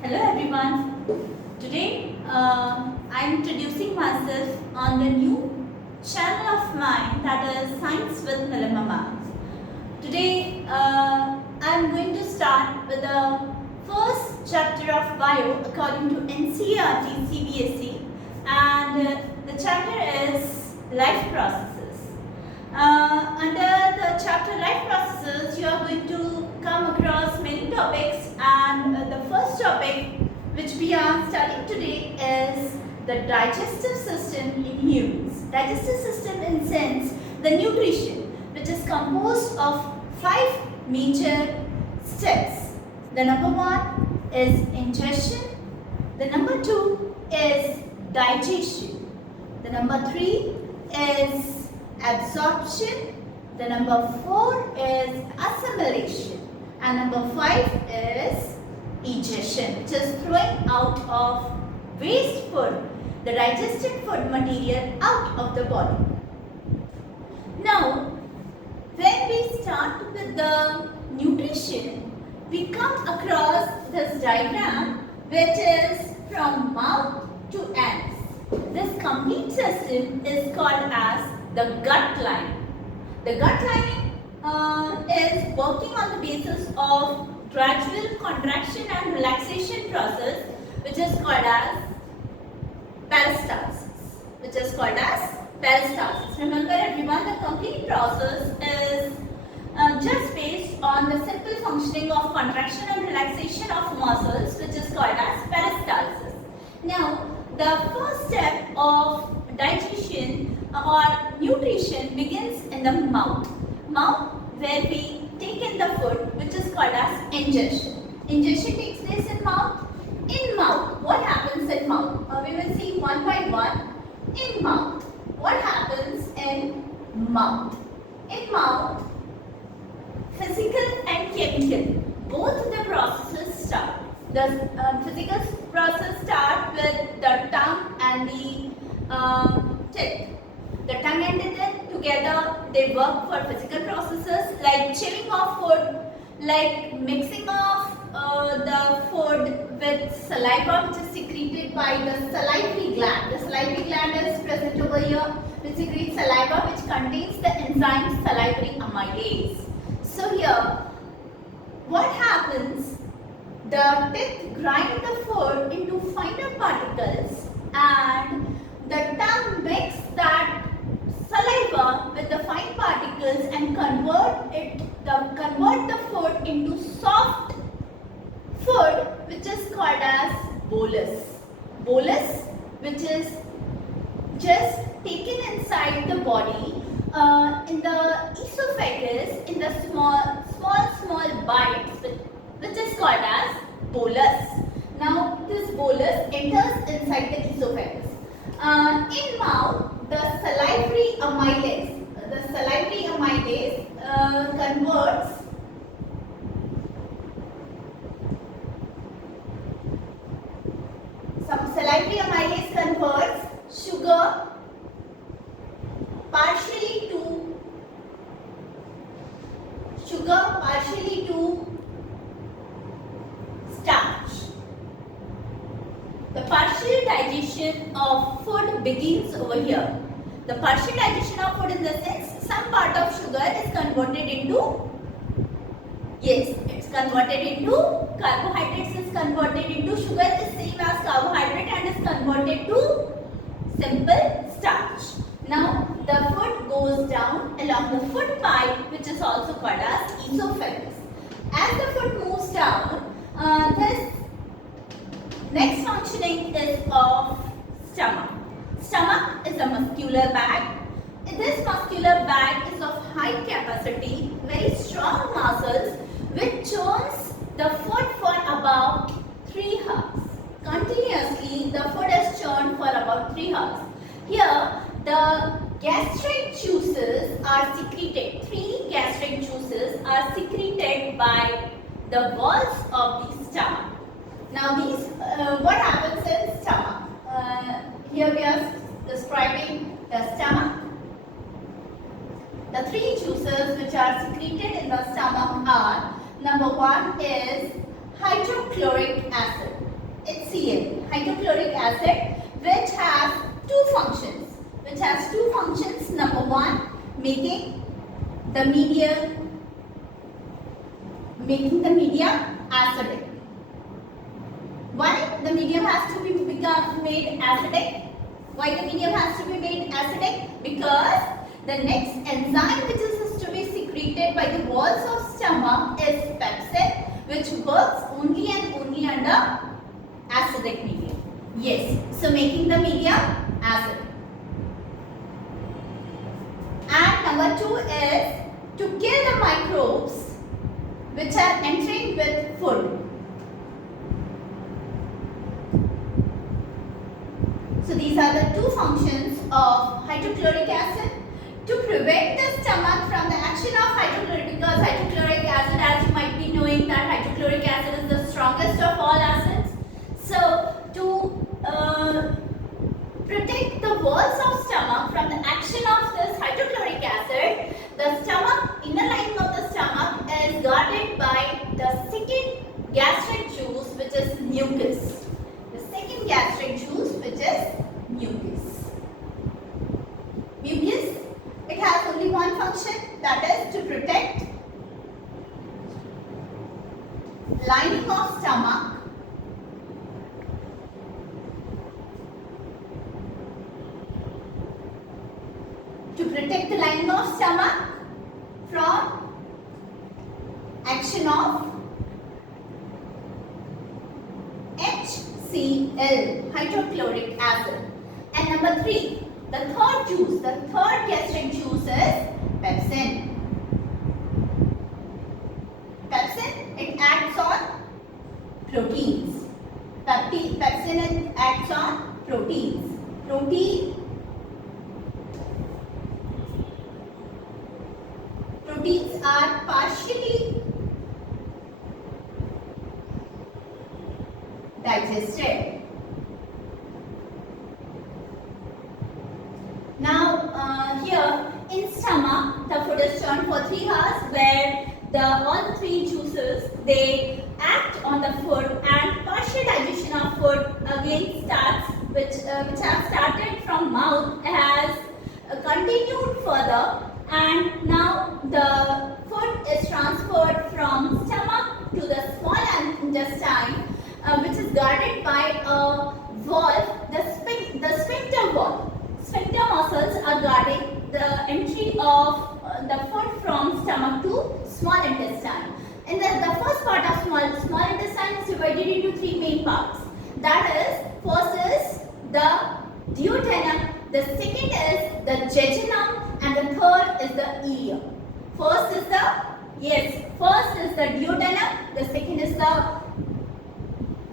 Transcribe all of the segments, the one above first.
Hello everyone. Today I'm introducing myself on the new channel of mine, that is Science with Nilima Ma'am. Today I'm going to start with the first chapter of Bio according to NCERT CBSE, and the chapter is Life Processes. Under the chapter Life Processes, you are going to come across many topics, and the first topic which we are studying today is the digestive system in humans. Digestive system in sense the nutrition, which is composed of 5 major steps. The number 1 is ingestion, the number 2 is digestion, the number 3 is absorption, the number 4 is assimilation, and number 5 is egestion, which is throwing out of waste food, the digested food material out of the body. Now, when we start with the nutrition, we come across this diagram which is from mouth to anus. This complete system is called as the gut lining. The gut lining is working on the basis of gradual contraction and relaxation process, which is called as peristalsis. Remember everyone, the complete process is just based on the simple functioning of contraction and relaxation of muscles, which is called as peristalsis. Now, the first step of digestion or nutrition begins in the mouth. Mouth, where we take in the food, which is called as ingestion. Ingestion takes place in mouth. In mouth, what happens in mouth? We will see one by one. In mouth, what happens in mouth? In mouth, physical and chemical, both the processes start. The physical process starts with the tongue and the teeth. The tongue and the teeth together, they work for physical processes like chewing of food, like mixing of the food with saliva, which is secreted by the salivary gland. The salivary gland is present over here, which secretes saliva, which contains the enzyme salivary amylase. So here, what happens? The teeth grind the food into finer particles, and the tongue mixes that saliva with the fine particles and convert the food into soft food, which is called as bolus. Bolus, which is just taken inside the body in the esophagus in the small bites, which is called as bolus. Now, this bolus enters inside the esophagus. In mouth, the salivary amylase converts sugar partially to starch. The partial digestion of food begins over here. The partial digestion of food in the sense some part of sugar is converted into, it's converted into carbohydrates, is converted into sugar is same as carbohydrate and is converted to simple starch. Now the food goes down along the food pipe, which is also called as esophagus. As the food moves down, this next functioning is of stomach. Stomach is a muscular bag. This muscular bag is of high capacity, very strong muscles, which churns the food for about 3 hours. Continuously, the food is churned for about 3 hours. Here, the gastric juices are secreted. 3 gastric juices are secreted by the walls of the stomach. Now, these what happens in stomach? Here we are describing the stomach. The 3 juices which are secreted in the stomach are, number 1 is hydrochloric acid. HCl, hydrochloric acid, which has two functions. Number one, making the media acidic. Why the medium has to be made acidic? Why the medium has to be made acidic? Because the next enzyme which is to be secreted by the walls of stomach is pepsin, which works only and only under acidic medium. Yes, so making the medium acidic. And number two is to kill the microbes which are entering with food. So these are the two functions of hydrochloric acid. To prevent the stomach from the action of hydrochloric, because hydrochloric acid, as you might be knowing, that hydrochloric acid is the strongest of all acids. So to protect the walls of stomach from the action of this hydrochloric acid, the stomach, inner lining of the stomach is guarded by the second gastric juice, which is mucus. The second gastric juice, which is mucus. Mucus, it has only one function, that is to protect lining of stomach from action of HCl, hydrochloric acid. And number three, the third gastric juice is pepsin. Pepsin, it acts on proteins. Pepsin, it acts on proteins. Proteins are partially digested. Now here in stomach, the food is churned for 3 hours, where all the 3 juices, they act on the food, and partial digestion of food again starts, which have started from mouth, has continued further, and now the food is transferred from stomach to the small intestine, which is guarded by a valve, the sphincter valve. Sphincter muscles are guarding the entry of the food from stomach to small intestine. In the first part of small intestine is divided into 3 main parts. That is, first is the duodenum, the second is the jejunum, and the third is the ileum. First is the duodenum, the second is the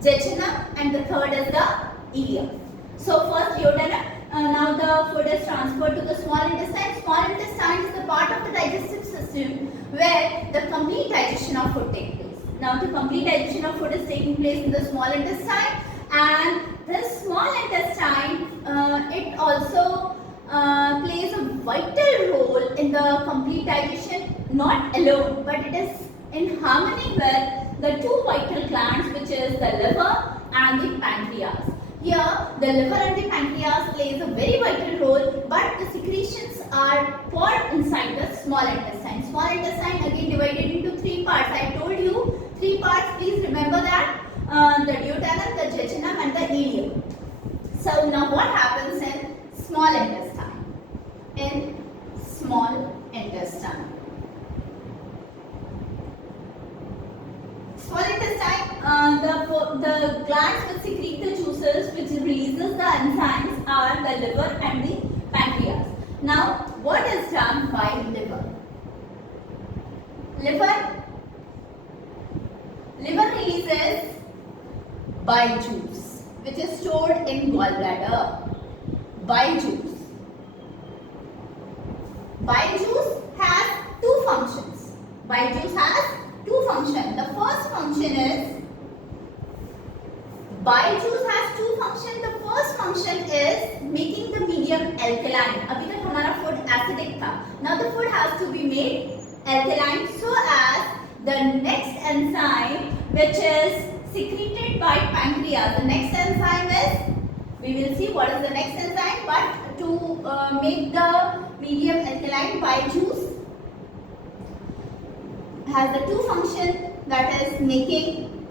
jejunum, and the third is the ileum. So first duodenum, now the food is transferred to the small intestine. Small intestine is the part of the digestive system where the complete digestion of food takes place. Now the complete digestion of food is taking place in the small intestine, and this small intestine, it also plays a vital role in the complete digestion, not alone, but it is in harmony with the 2 vital glands, which is the liver and the pancreas. Here, the liver and the pancreas plays a very vital role, but the secretions are poured inside the small intestine. Small intestine again divided into 3 parts. I told you 3 parts. Please remember that: the duodenum, the jejunum, and the ileum. So now, what happens in small intestine? In small intestine. Small intestine, the glands which secrete the juices, which releases the enzymes, are the liver and the pancreas. Now, what is done by liver? Liver releases bile juice, which is stored in gallbladder. Bile juice. Bile juice has 2 functions. Bile juice has 2 functions. The first function is, bile juice has 2 functions. The first function is making the medium alkaline. अभी तक हमारा food acidic था. Now the food has to be made alkaline so as the next enzyme, which is secreted by pancreas. The next enzyme is, we will see what is the next enzyme, but to make the medium alkaline, bile juice has the two functions, that is making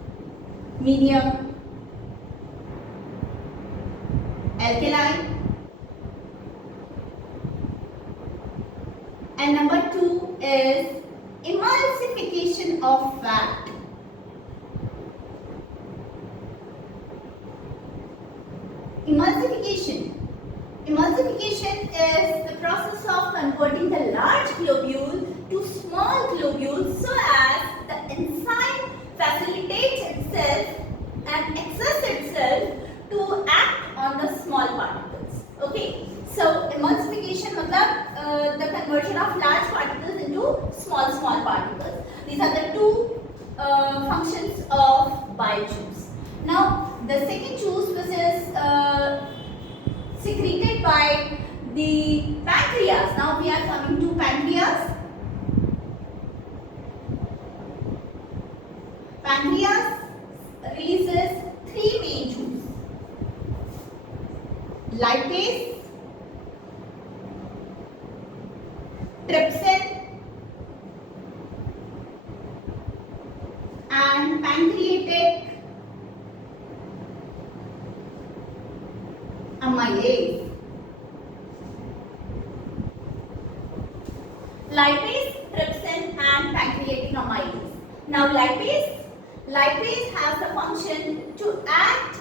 medium alkaline, and number two is emulsification of fat. Emulsification is the process of converting the large globule to small globules so as the enzyme facilitates itself and exerts itself to act on the small particles. Okay, so emulsification means the conversion of large particles into small particles. These are the two functions of bile juice. Now the second juice, which is secreted by the pancreas. Now we are coming to pancreas. Pancreas releases three main juices: lipase, trypsin, and pancreatic amylase. Lipase, trypsin, and pancreatic amylase. Now lipase has the function to act.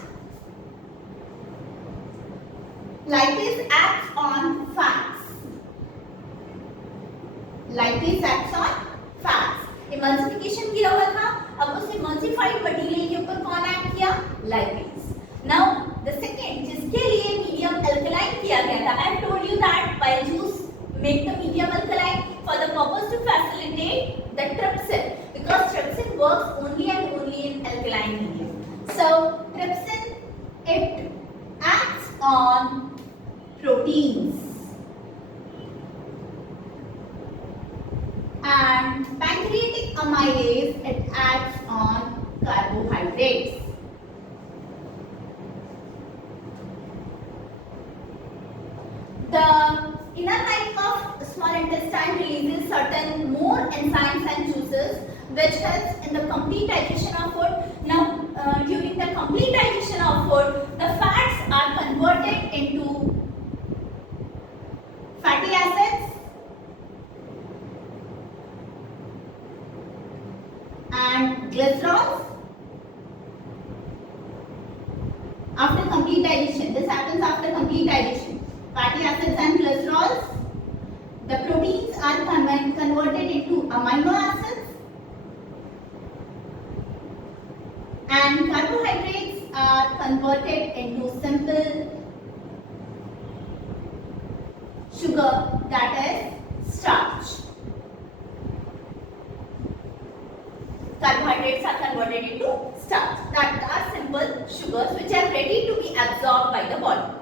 Lipase acts on fats. Lipase acts on fats. Emulsification किया हुआ था, अब उस emulsified material के ऊपर कौन act किया? Lipase. Now the second, जिसके लिए medium alkaline किया गया था, I have told you that bile juice make the medium alkaline for the purpose to facilitate the trypsin, because trypsin works only and only in alkaline medium. So trypsin, it acts on proteins, and pancreatic amylase, it acts on carbohydrates. The inner lining of small intestine releases certain more enzymes and juices which helps in the complete digestion of food. Now, during the complete digestion of food, the fats are converted into fatty acids and glycerols. After complete digestion, this happens after complete digestion. Fatty acids and glycerols, the proteins are converted into amino acids, and carbohydrates are converted into simple sugar, that is starch. Carbohydrates are converted into starch, that are simple sugars which are ready to be absorbed by the body.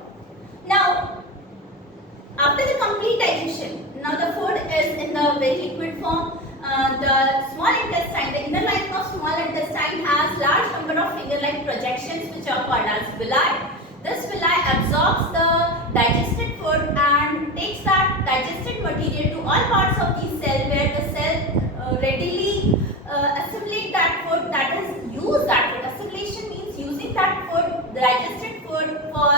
Now, after the complete digestion, now the food is in the very liquid form. The small intestine, the inner lining of small intestine has large number of finger-like projections which are called as villi. This villi absorbs the digested food and takes that digested material to all parts of the cell, where the cell readily assimilate that food, that is use that food. Assimilation means using that food, the digested food, for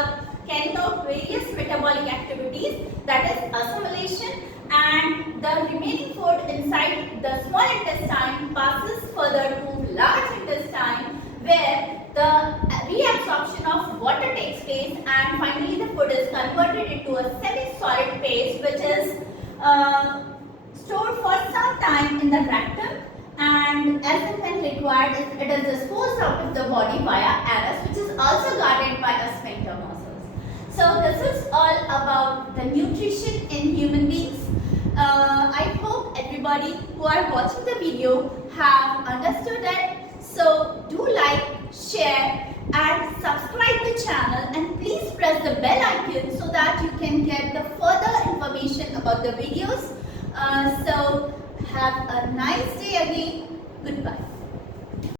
carrying out various metabolic activities, that is assimilation, and the remaining food inside the small intestine passes further to large intestine, where the reabsorption of water takes place, and finally the food is converted into a semi-solid paste which is stored for some time in the rectum, and as and when required, it is disposed out of the body via arus, which is also guarded by a sphincter muscles. So this is all about the nutrition in human beings. I hope everybody who are watching the video have understood it. So do like, share and subscribe the channel, and please press the bell icon so that you can get the further information about the videos. So have a nice day again.